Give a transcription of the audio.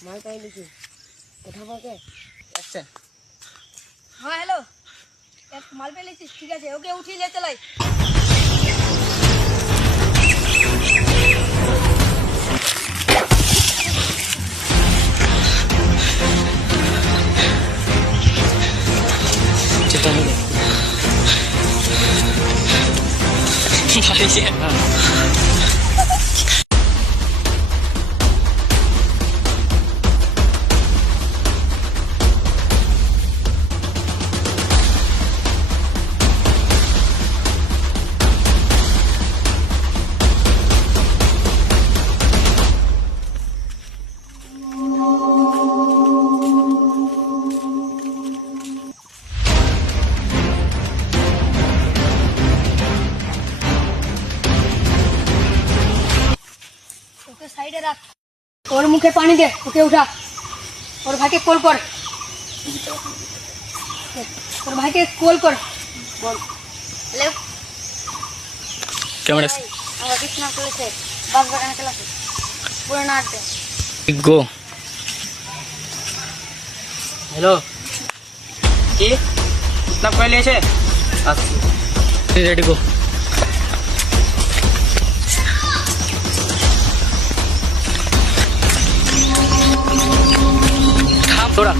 মাল পাই নাকি উঠাবো কে আচ্ছা हाँ हेलो यार माल पे लेती ठीक है ओके उठी ले चलाई चिंता नहीं भाई से ओके साइड रख और मुखे पानी दे ओके उठा और भाई के कॉल कर और भाई के कॉल कर बोल हेलो कैमरा আমার বিছনা চলেছে বাস বাগানে চলেছে পুরো নাট দে गो हेलो কি कितना पहले से 80 रेडी गो थाम थोड़ा